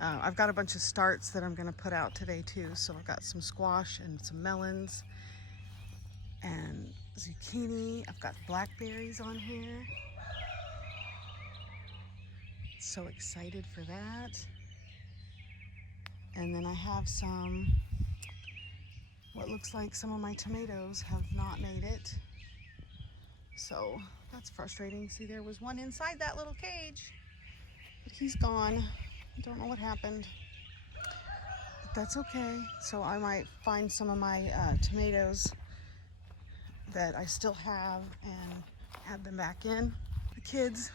I've got a bunch of starts that I'm gonna put out today too. So I've got some squash and some melons and zucchini. I've got blackberries on here. So excited for that. And then I have some, what looks like some of my tomatoes have not made it. So that's frustrating. See, there was one inside that little cage, but he's gone. I don't know what happened, but that's okay. So I might find some of my tomatoes that I still have and add them back in. The kids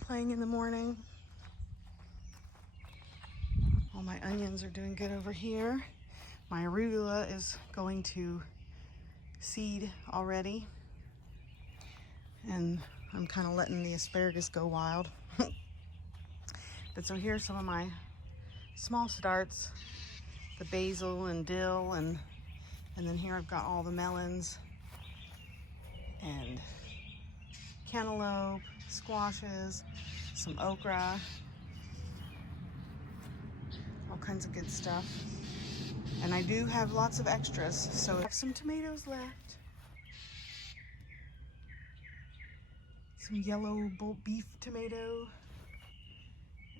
playing in the morning. All my onions are doing good over here. My arugula is going to seed already. And I'm kind of letting the asparagus go wild. But so here's some of my small starts, the basil and dill, and then here I've got all the melons and cantaloupe, squashes, some okra, all kinds of good stuff. And I do have lots of extras, so I have some tomatoes left. Some yellow beef tomato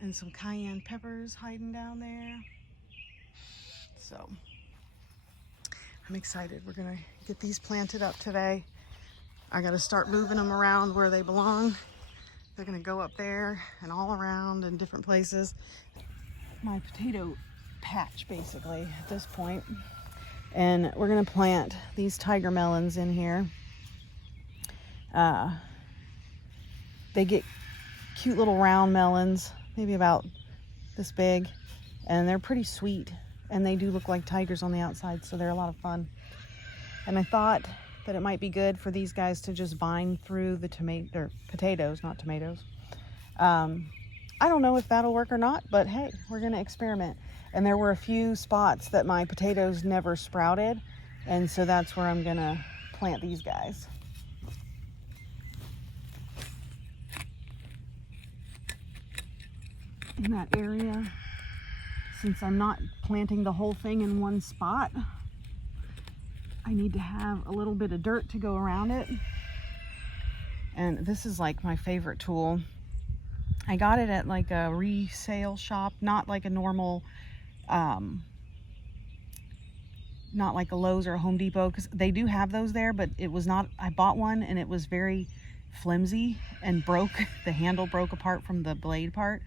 and some cayenne peppers hiding down there. So I'm excited. We're gonna get these planted up today. I gotta start moving them around where they belong. They're gonna go up there and all around in different places. My potato patch basically at this point. And we're gonna plant these tiger melons in here. They get cute little round melons, maybe about this big, and they're pretty sweet, and they do look like tigers on the outside, so they're a lot of fun. And I thought that it might be good for these guys to just vine through the potatoes, not tomatoes. I don't know if that'll work or not, but hey, we're gonna experiment. And there were a few spots that my potatoes never sprouted, and so that's where I'm gonna plant these guys. In that area, since I'm not planting the whole thing in one spot, I need to have a little bit of dirt to go around it. And this is like my favorite tool. I got it at like a resale shop, not like a normal, not like a Lowe's or a Home Depot, because they do have those there, but it was not, I bought one and it was very flimsy and broke. The handle broke apart from the blade part.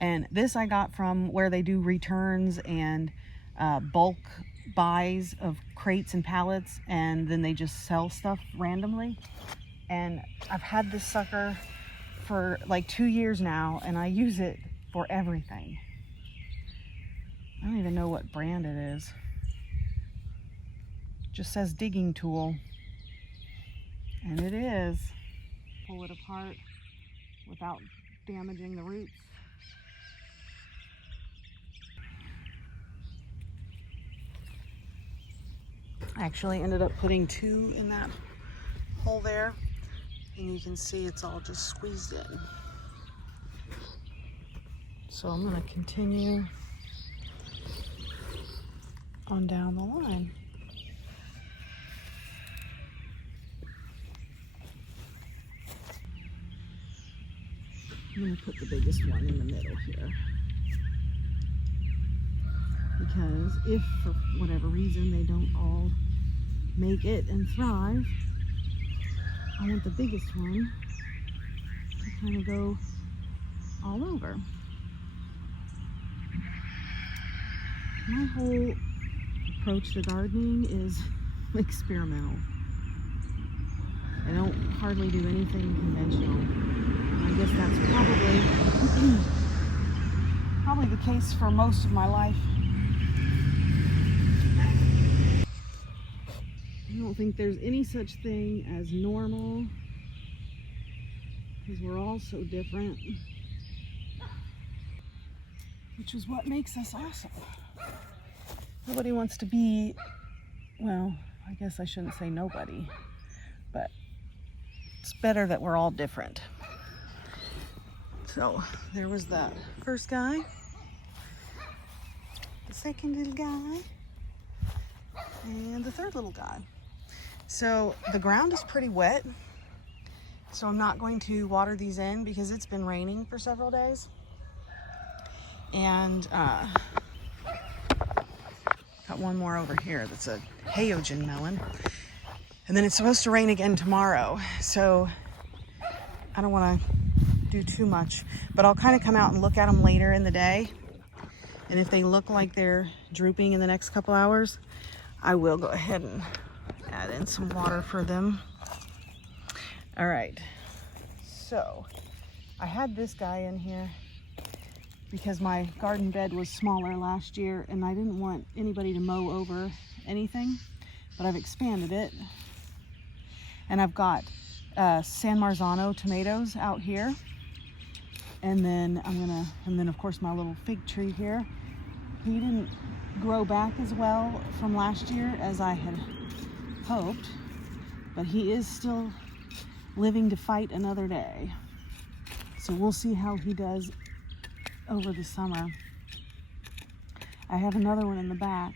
And this I got from where they do returns and bulk buys of crates and pallets, and then they just sell stuff randomly. And I've had this sucker for like 2 years now, and I use it for everything. I don't even know what brand it is. It just says digging tool, and it is. Pull it apart without damaging the roots. I actually ended up putting 2 in that hole there, and you can see it's all just squeezed in. So I'm going to continue on down the line. I'm going to put the biggest one in the middle here, because if for whatever reason they don't all make it and thrive, I want the biggest one to kind of go all over. My whole approach to gardening is experimental. I don't hardly do anything conventional. I guess that's probably the case for most of my life. I don't think there's any such thing as normal, because we're all so different, which is what makes us awesome. Nobody wants to be, well, I guess I shouldn't say nobody, but it's better that we're all different. So there was that first guy. the second little guy, and the third little guy. So the ground is pretty wet, so I'm not going to water these in because it's been raining for several days. And got one more over here that's a Hayogen melon. And then it's supposed to rain again tomorrow, so I don't want to do too much, but I'll kind of come out and look at them later in the day. And if they look like they're drooping in the next couple hours, I will go ahead and add in some water for them. All right, so I had this guy in here because my garden bed was smaller last year and I didn't want anybody to mow over anything, but I've expanded it. And I've got San Marzano tomatoes out here. And then of course my little fig tree here. He didn't grow back as well from last year as I had hoped, but he is still living to fight another day. So we'll see how he does over the summer. I have another one in the back.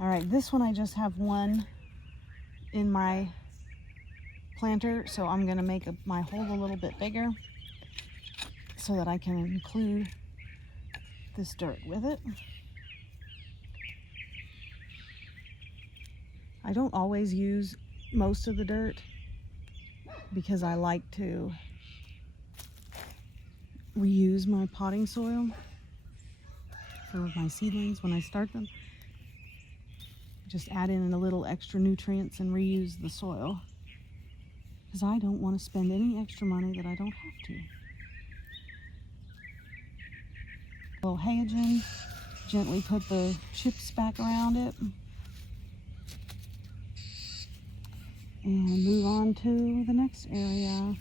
All right, this one I just have one in my planter, so I'm gonna make my hole a little bit bigger so that I can include this dirt with it. I don't always use most of the dirt because I like to reuse my potting soil for my seedlings when I start them. Just add in a little extra nutrients and reuse the soil because I don't want to spend any extra money that I don't have to. A little Hayogen, gently put the chips back around it and move on to the next area.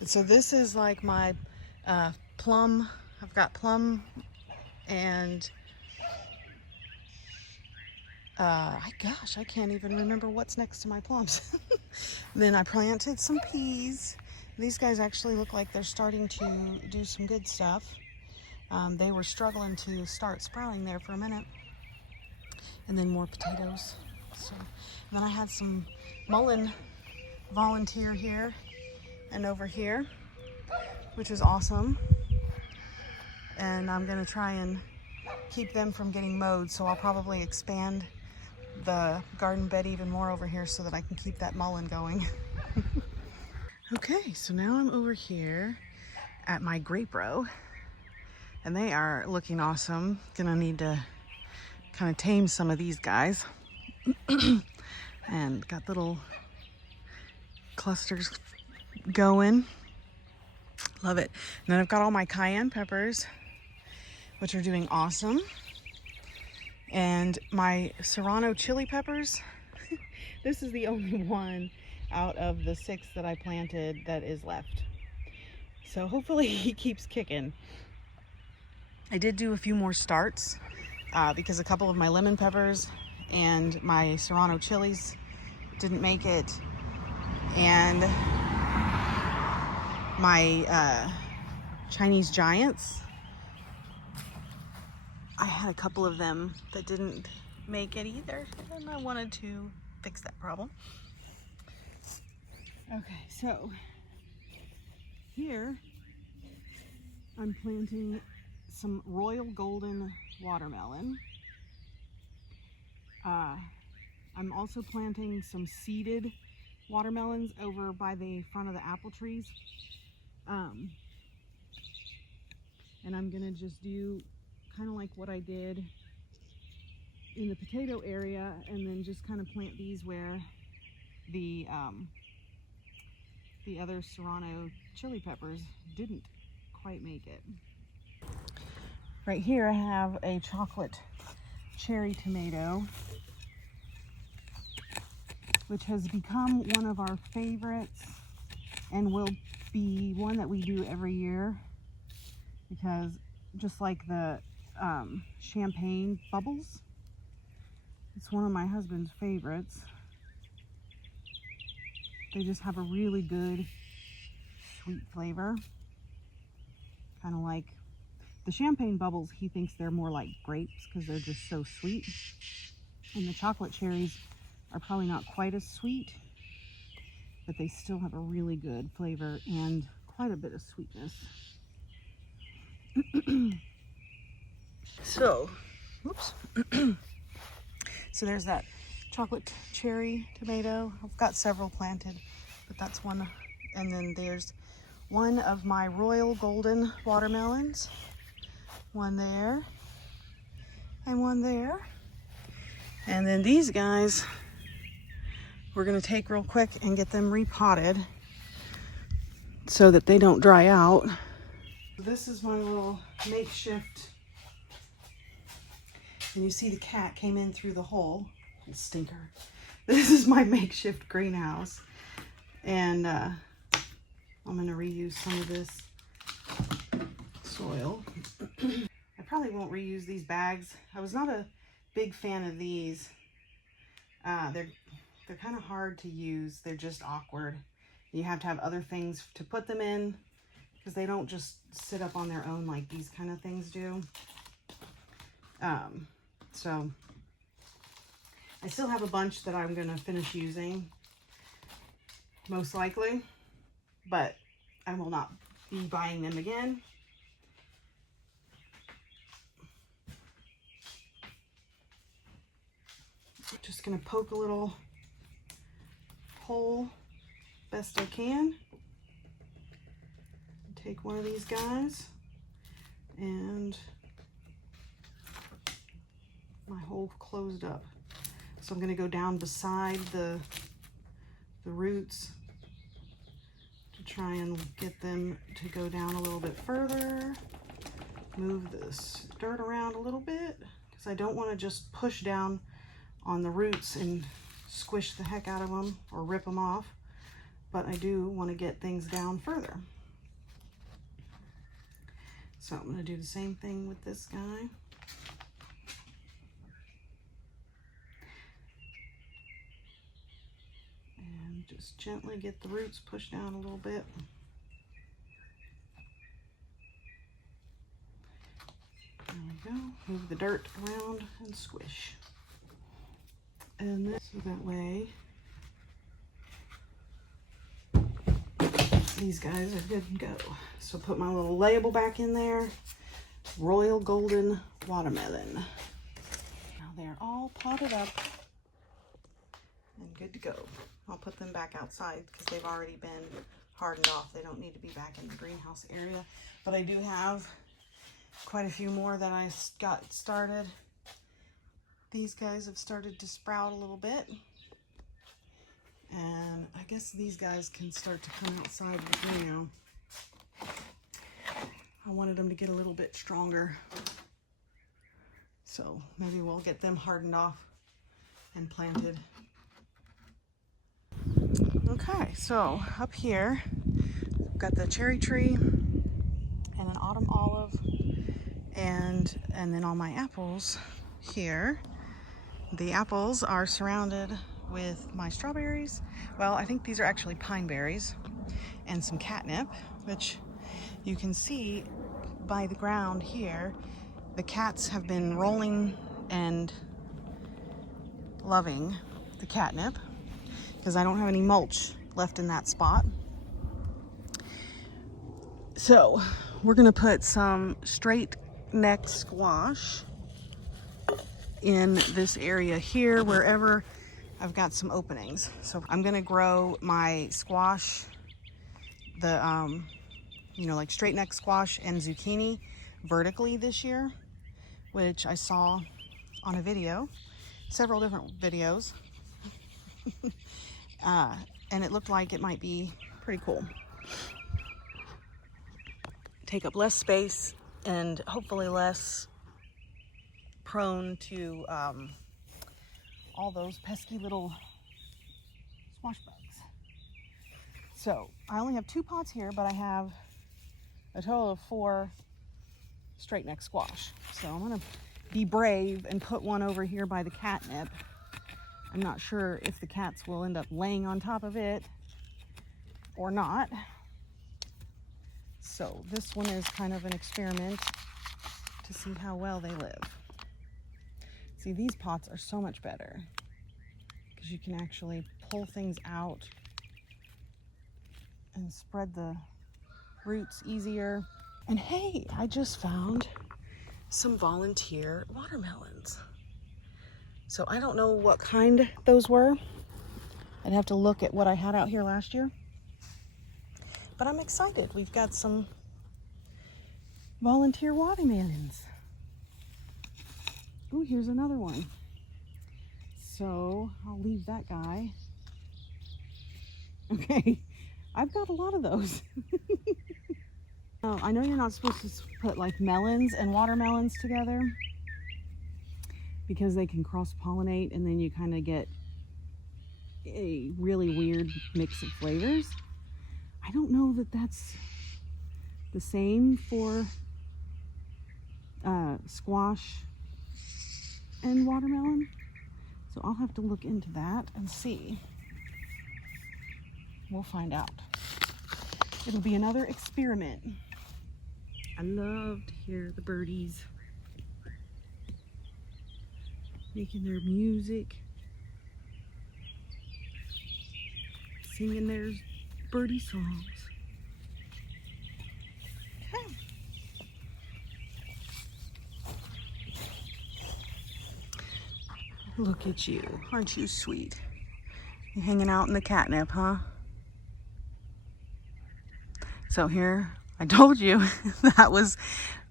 And so this is like my plum. I've got plum and I can't even remember what's next to my plums. Then I planted some peas. These guys actually look like they're starting to do some good stuff. They were struggling to start sprouting there for a minute. And then more potatoes. So then I had some mullein volunteer here and over here, which is awesome. And I'm gonna try and keep them from getting mowed, so I'll probably expand the garden bed even more over here so that I can keep that mullein going. Okay, so now I'm over here at my grape row, and they are looking awesome. Gonna need to kind of tame some of these guys. And got little clusters going. Love it. And then I've got all my cayenne peppers, which are doing awesome. And my serrano chili peppers. This is the only one out of the 6 that I planted that is left. So hopefully he keeps kicking. I did do a few more starts because a couple of my lemon peppers and my serrano chilies didn't make it. And my Chinese giants, I had a couple of them that didn't make it either, and I wanted to fix that problem. Okay, so here I'm planting some royal golden watermelon. I'm also planting some seeded watermelons over by the front of the apple trees. And I'm gonna just do kind of like what I did in the potato area, and then just kind of plant these where the other serrano chili peppers didn't quite make it. Right here I have a chocolate cherry tomato, which has become one of our favorites and will be one that we do every year, because just like the champagne bubbles, it's one of my husband's favorites. They just have a really good sweet flavor. kind of like the champagne bubbles. He thinks they're more like grapes because they're just so sweet. And the chocolate cherries are probably not quite as sweet, but they still have a really good flavor and quite a bit of sweetness. So, whoops. So there's that chocolate cherry tomato. I've got several planted, but that's one. And then there's one of my royal golden watermelons. One there and one there. And then these guys, we're gonna take real quick and get them repotted so that they don't dry out. This is my little makeshift, and you see the cat came in through the hole, little stinker. This is my makeshift greenhouse, and I'm gonna reuse some of this soil. I probably won't reuse these bags. I was not a big fan of these. They're kind of hard to use. They're just awkward. You have to have other things to put them in because they don't just sit up on their own like these kind of things do. So I still have a bunch that I'm gonna finish using, most likely, but I will not be buying them again. Just gonna poke a little hole best I can. Take one of these guys, and my hole closed up. So I'm gonna go down beside the roots to try and get them to go down a little bit further. Move this dirt around a little bit because I don't want to just push down on the roots and squish the heck out of them or rip them off, but I do want to get things down further. So I'm going to do the same thing with this guy. And just gently get the roots pushed down a little bit. There we go. Move the dirt around and squish. And this, so that way these guys are good to go. So put my little label back in there. Royal Golden Watermelon. Now they're all potted up and good to go. I'll put them back outside because they've already been hardened off. They don't need to be back in the greenhouse area. But I do have quite a few more that I got started. These guys have started to sprout a little bit. And I guess these guys can start to come outside with me now. I wanted them to get a little bit stronger. So maybe we'll get them hardened off and planted. Okay, so up here, I've got the cherry tree and an autumn olive, and then all my apples here. The apples are surrounded with my strawberries. Well, I think these are actually pine berries and some catnip, which you can see by the ground here. The cats have been rolling and loving the catnip because I don't have any mulch left in that spot. So we're gonna put some straight neck squash in this area here, wherever I've got some openings. So I'm gonna grow my squash, the like straight neck squash and zucchini vertically this year, which I saw on a video, several different videos. And it looked like it might be pretty cool. Take up less space and hopefully less prone to all those pesky little squash bugs. So I only have 2 pots here, but I have a total of 4 straight neck squash. So I'm gonna be brave and put one over here by the catnip. I'm not sure if the cats will end up laying on top of it or not. So this one is kind of an experiment to see how well they live. See, these pots are so much better because you can actually pull things out and spread the roots easier. And hey, I just found some volunteer watermelons. So I don't know what kind those were. I'd have to look at what I had out here last year. But I'm excited. We've got some volunteer watermelons. Ooh, here's another one. So I'll leave that guy. Okay, I've got a lot of those. Oh, I know you're not supposed to put like melons and watermelons together because they can cross-pollinate and then you kind of get a really weird mix of flavors. I don't know that that's the same for squash and watermelon. So I'll have to look into that and see. We'll find out. It'll be another experiment. I love to hear the birdies making their music, singing their birdie songs. Okay. Look at you. Aren't you sweet? You're hanging out in the catnip, huh? So here, I told you that was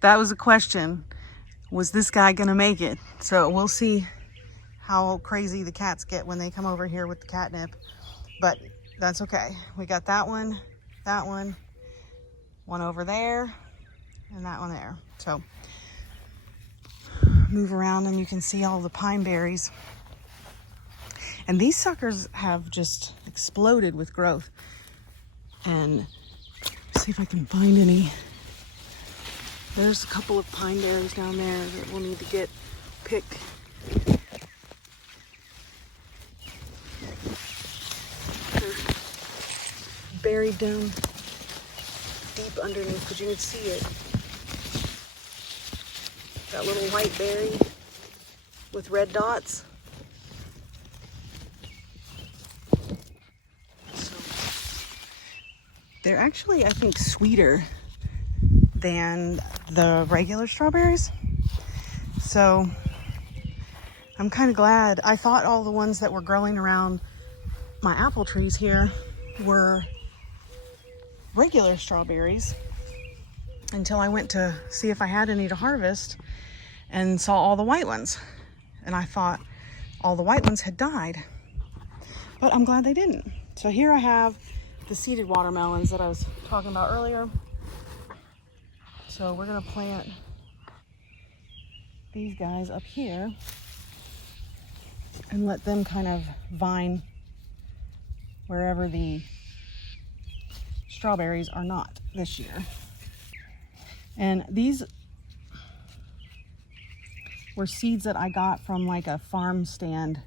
a question. Was this guy gonna make it? So we'll see how crazy the cats get when they come over here with the catnip. But that's okay. We got that one over there, and that one there. So move around and you can see all the pine berries. And these suckers have just exploded with growth. And see if I can find any. There's a couple of pine berries down there that we'll need to get picked. They're buried down deep underneath, but you can see it. That little white berry with red dots. So they're actually, I think, sweeter than the regular strawberries. So I'm kind of glad. I thought all the ones that were growing around my apple trees here were regular strawberries until I went to see if I had any to harvest and saw all the white ones. And I thought all the white ones had died, but I'm glad they didn't. So here I have the seeded watermelons that I was talking about earlier. So we're gonna plant these guys up here and let them kind of vine wherever the strawberries are not this year. And these were seeds that I got from like a farm stand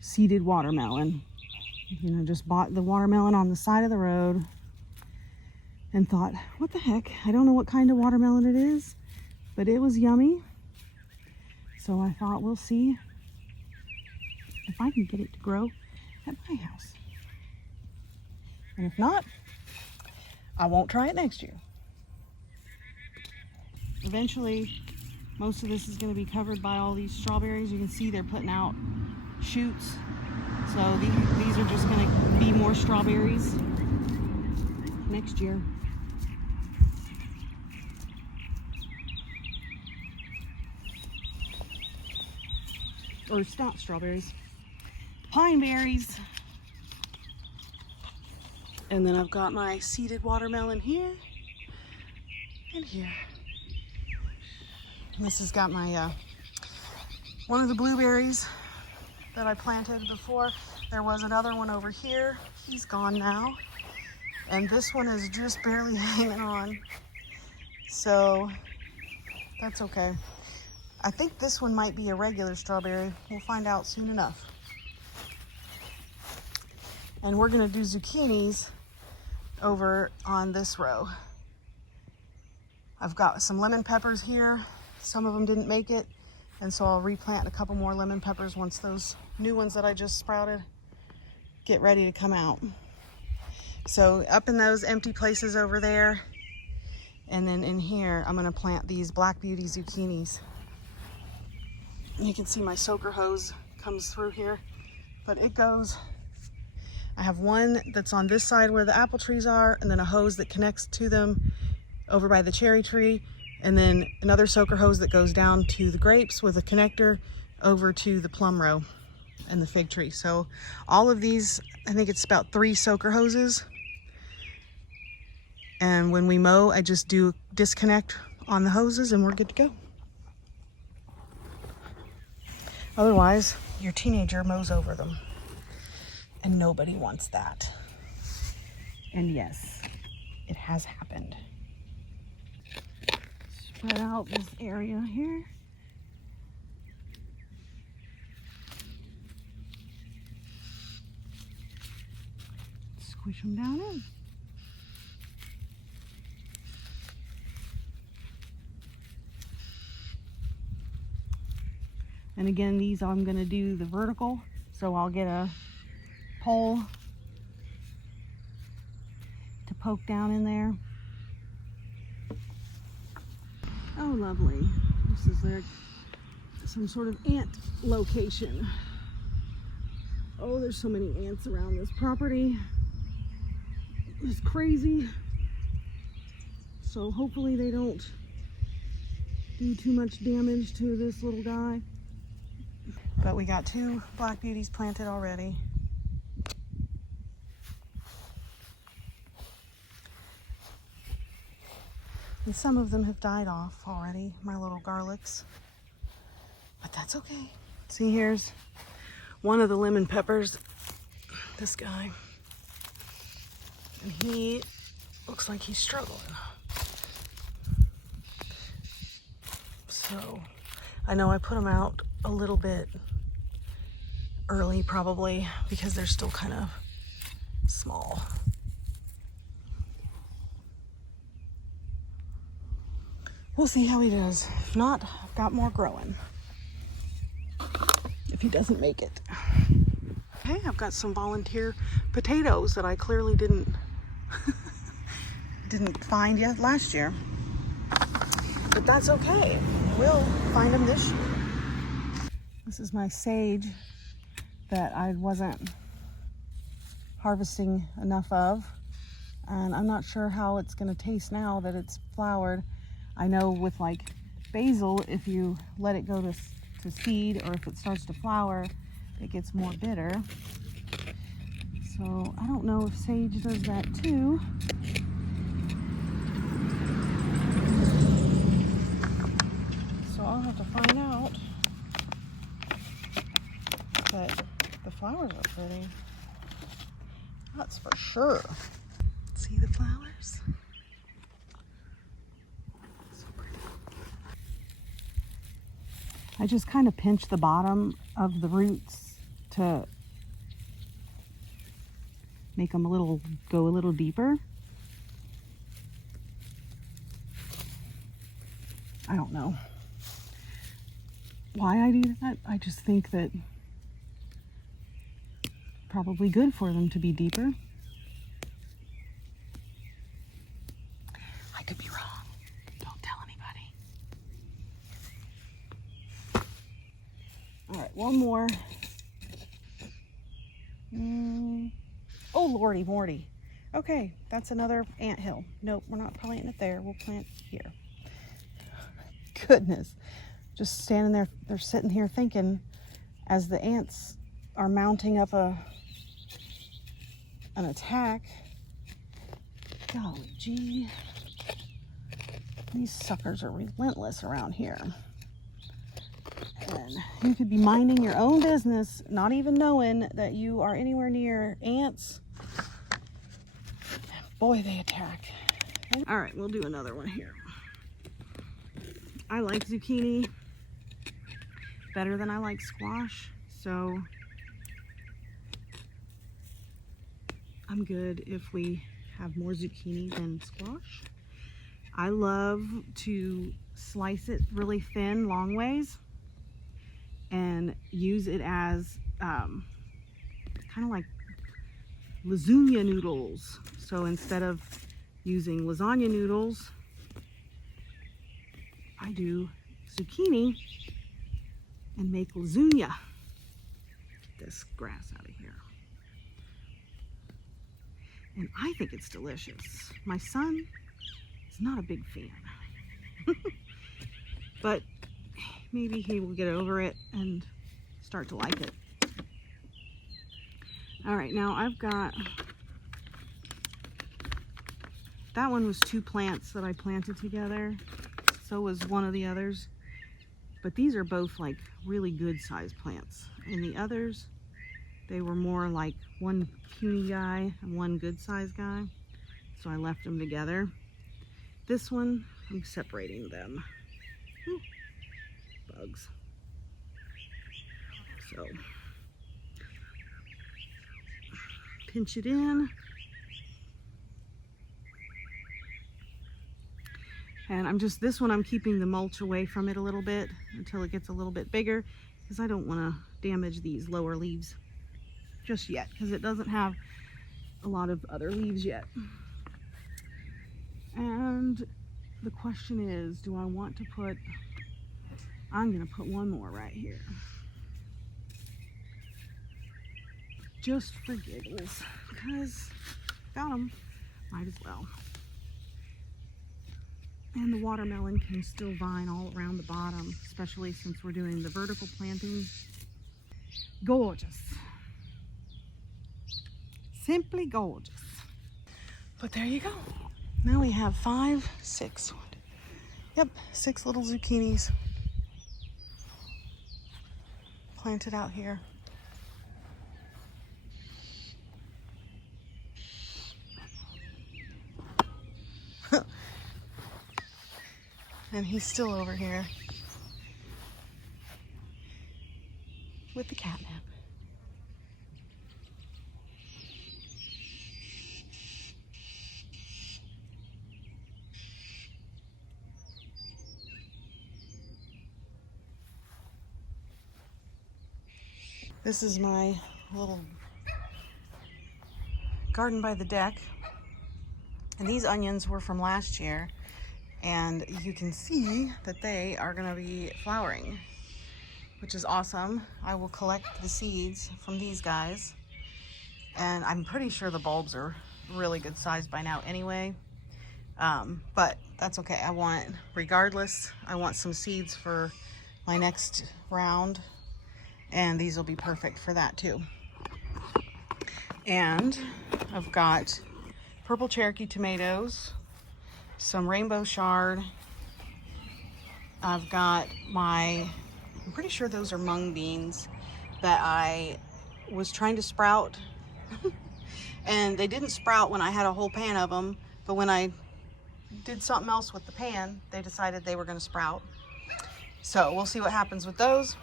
seeded watermelon. You know, just bought the watermelon on the side of the road and thought, what the heck? I don't know what kind of watermelon it is, but it was yummy. So I thought, we'll see if I can get it to grow at my house. And if not, I won't try it next year. Eventually, most of this is going to be covered by all these strawberries. You can see they're putting out shoots. So these are just going to be more strawberries next year. Or not strawberries, pine berries. And then I've got my seeded watermelon here and here. And this has got my one of the blueberries that I planted before. There was another one over here. He's gone now. And this one is just barely hanging on. So that's okay. I think this one might be a regular strawberry. We'll find out soon enough. And we're gonna do zucchinis over on this row. I've got some lemon peppers here. Some of them didn't make it, and so I'll replant a couple more lemon peppers once those new ones that I just sprouted get ready to come out. So up in those empty places over there, and then in here, I'm gonna plant these Black Beauty zucchinis. You can see my soaker hose comes through here, but it goes, I have one that's on this side where the apple trees are, and then a hose that connects to them over by the cherry tree, and then another soaker hose that goes down to the grapes with a connector over to the plum row and the fig tree. So all of these, I think it's about 3 soaker hoses. And when we mow, I just do disconnect on the hoses and we're good to go. Otherwise, your teenager mows over them. And nobody wants that. And yes, it has happened. Spread out this area here. Squish them down in. And again, these I'm gonna do the vertical, so I'll get a pole to poke down in there. Oh, lovely. This is like some sort of ant location. Oh, there's so many ants around this property. It's crazy. So hopefully they don't do too much damage to this little guy. But we got 2 Black Beauties planted already. And some of them have died off already, my little garlics. But that's okay. See, here's one of the lemon peppers, this guy. And he looks like he's struggling. So I know I put them out a little bit early probably because they're still kind of small. We'll see how he does. If not, I've got more growing. If he doesn't make it. Okay, I've got some volunteer potatoes that I clearly didn't find yet last year. But that's okay. We'll find them this year. This is my sage that I wasn't harvesting enough of. And I'm not sure how it's gonna taste now that it's flowered. I know with like basil, if you let it go to seed or if it starts to flower, it gets more bitter. So I don't know if sage does that too. So I'll have to find out. But the flowers are pretty. That's for sure. See the flowers? So pretty. I just kind of pinch the bottom of the roots to make them go a little deeper. I don't know why I do that. I just think that probably good for them to be deeper. I could be wrong. Don't tell anybody. All right, one more. Oh, lordy morty. Okay, that's another anthill. Nope, we're not planting it there. We'll plant here. Goodness. Just standing there, they're sitting here thinking as the ants are mounting up an attack. Golly gee. These suckers are relentless around here. And you could be minding your own business, not even knowing that you are anywhere near ants. Boy, they attack. All right, we'll do another one here. I like zucchini better than I like squash, so I'm good if we have more zucchini than squash. I love to slice it really thin, long ways, and use it as kind of like lasagna noodles. So instead of using lasagna noodles, I do zucchini and make lasagna. Get this grass out of here. And I think it's delicious. My son is not a big fan. But maybe he will get over it and start to like it. All right, now I've got, that one was 2 plants that I planted together. So was one of the others. But these are both like really good sized plants. And the others, they were more like one puny guy and one good sized guy. So I left them together. This one, I'm separating them. Ooh, bugs. So, pinch it in. And this one I'm keeping the mulch away from it a little bit until it gets a little bit bigger, because I don't want to damage these lower leaves just yet, because it doesn't have a lot of other leaves yet. And the question is, do I want to put, I'm going to put one more right here. Just for giggles, because got them, might as well. And the watermelon can still vine all around the bottom, especially since we're doing the vertical planting. Gorgeous. Simply gorgeous. But there you go. Now we have 5, 6. Yep, 6 little zucchinis planted out here. And he's still over here with the catnip. This is my little garden by the deck. And these onions were from last year. And you can see that they are going to be flowering, which is awesome. I will collect the seeds from these guys. And I'm pretty sure the bulbs are really good size by now anyway. But that's okay. Regardless, I want some seeds for my next round. And these will be perfect for that too. And I've got purple Cherokee tomatoes, some rainbow chard. I've got I'm pretty sure those are mung beans that I was trying to sprout. And they didn't sprout when I had a whole pan of them, but when I did something else with the pan, they decided they were going to sprout. So we'll see what happens with those.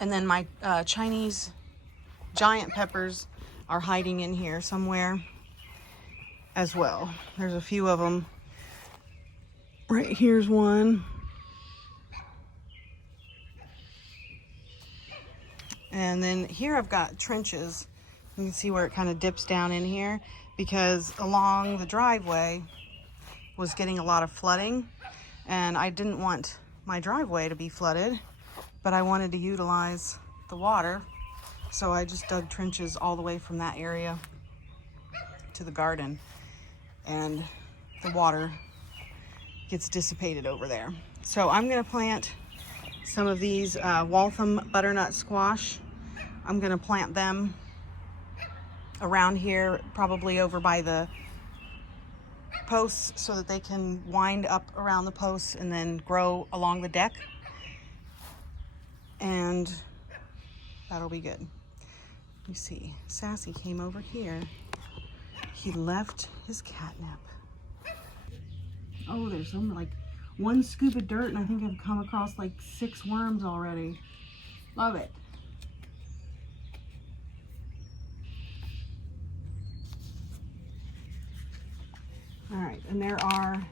And then my Chinese giant peppers are hiding in here somewhere as well. There's a few of them. Right here's one. And then here I've got trenches. You can see where it kind of dips down in here, because along the driveway was getting a lot of flooding, and I didn't want my driveway to be flooded, but I wanted to utilize the water. So I just dug trenches all the way from that area to the garden, and the water gets dissipated over there. So I'm going to plant some of these Waltham butternut squash. I'm going to plant them around here, probably over by the posts, so that they can wind up around the posts and then grow along the deck. And that'll be good. You see, Sassy came over here. He left his catnip. Oh, there's only like 1 scoop of dirt, and I think I've come across like 6 worms already. Love it. All right, and there are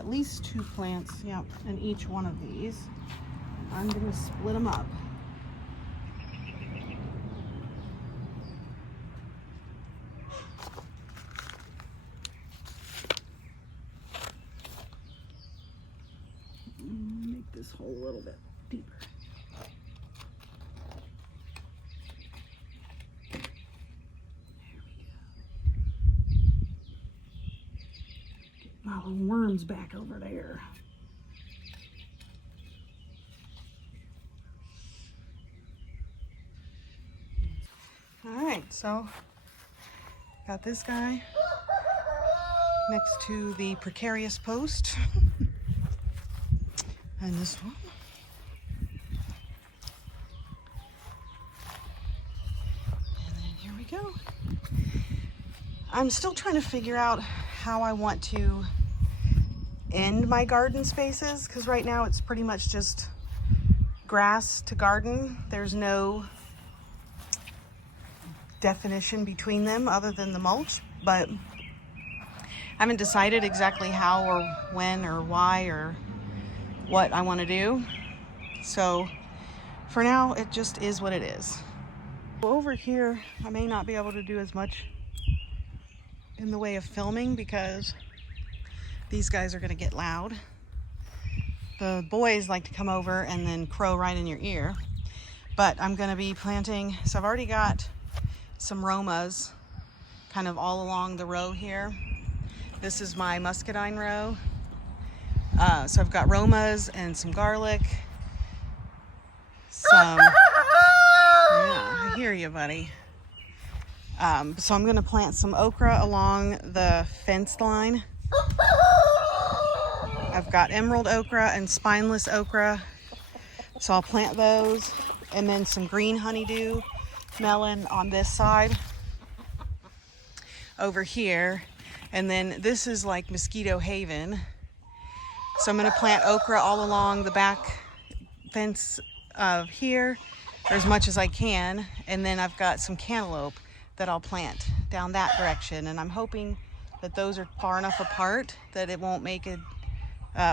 at least 2 plants, yep, in each one of these. I'm gonna split them up. Make this hole a little bit deeper. All the worms back over there. All right, so got this guy next to the precarious post. And this one. And then here we go. I'm still trying to figure out how I want to end my garden spaces, because right now it's pretty much just grass to garden. There's no definition between them other than the mulch, but I haven't decided exactly how or when or why or what I want to do. So for now, it just is what it is. Over here, I may not be able to do as much in the way of filming because these guys are going to get loud. The boys like to come over and then crow right in your ear. But I'm going to be planting, so I've already got some Romas kind of all along the row here. This is my muscadine row. So I've got Romas and some garlic. Yeah, I hear you, buddy. So I'm going to plant some okra along the fence line. I've got emerald okra and spineless okra, so I'll plant those, and then some green honeydew melon on this side over here. And then this is like mosquito haven, so I'm going to plant okra all along the back fence of here, or as much as I can, and then I've got some cantaloupe that I'll plant down that direction, and I'm hoping that those are far enough apart that it won't make a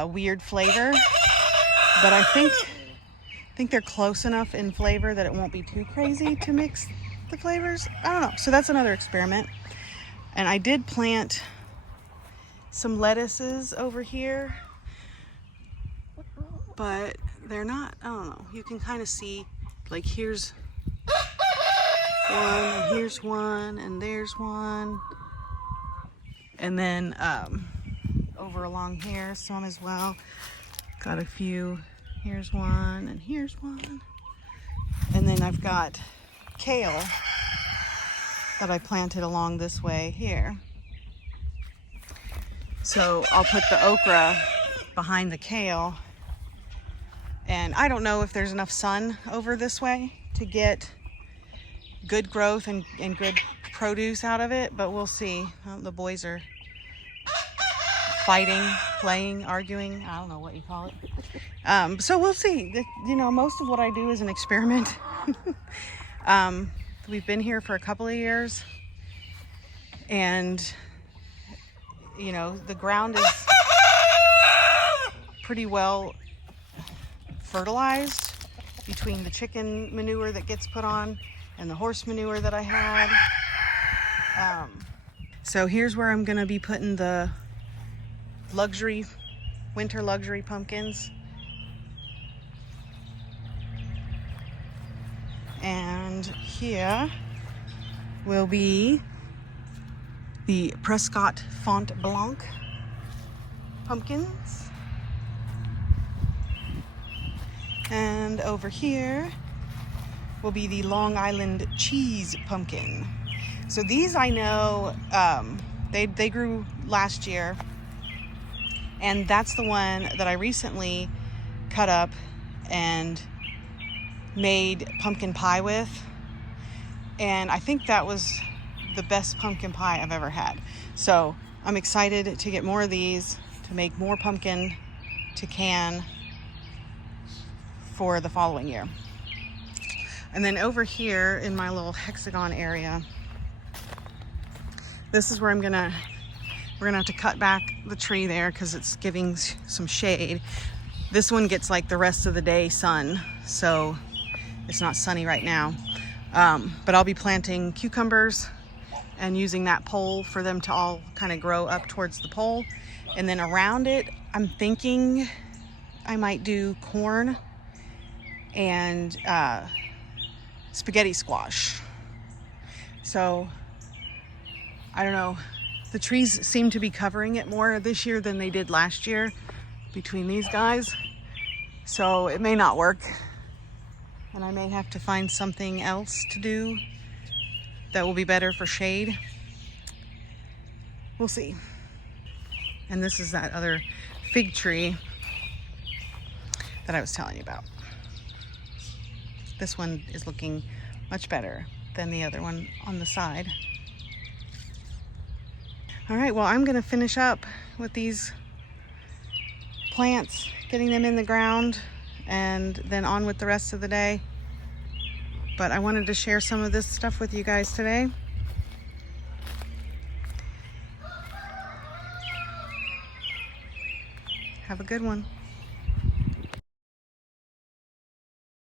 weird flavor, but I think they're close enough in flavor that it won't be too crazy to mix the flavors. I don't know. So that's another experiment. And I did plant some lettuces over here, but they're not, I don't know. You can kind of see, like, here's one, and here's one, and there's one. And then over along here, some as well. Got a few. Here's one, and here's one. And then I've got kale that I planted along this way here. So I'll put the okra behind the kale. And I don't know if there's enough sun over this way to get good growth and good produce out of it, but we'll see. The boys are fighting, playing, arguing. I don't know what you call it. So we'll see. You know, most of what I do is an experiment. We've been here for a couple of years, and you know, the ground is pretty well fertilized between the chicken manure that gets put on and the horse manure that I had. So here's where I'm gonna be putting the winter luxury pumpkins. And here will be the Prescott Font Blanc pumpkins. And over here will be the Long Island cheese pumpkin. So these I know, they grew last year, and that's the one that I recently cut up and made pumpkin pie with, and I think that was the best pumpkin pie I've ever had. So I'm excited to get more of these to make more pumpkin to can for the following year. And then over here in my little hexagon area, this is where I'm gonna We're gonna have to cut back the tree there because it's giving some shade. This one gets like the rest of the day sun, so it's not sunny right now. But I'll be planting cucumbers and using that pole for them to all kind of grow up towards the pole. And then around it, I'm thinking I might do corn and spaghetti squash. So I don't know. The trees seem to be covering it more this year than they did last year between these guys. So it may not work. And I may have to find something else to do that will be better for shade. We'll see. And this is that other fig tree that I was telling you about. This one is looking much better than the other one on the side. All right, well, I'm gonna finish up with these plants, getting them in the ground, and then on with the rest of the day. But I wanted to share some of this stuff with you guys today. Have a good one.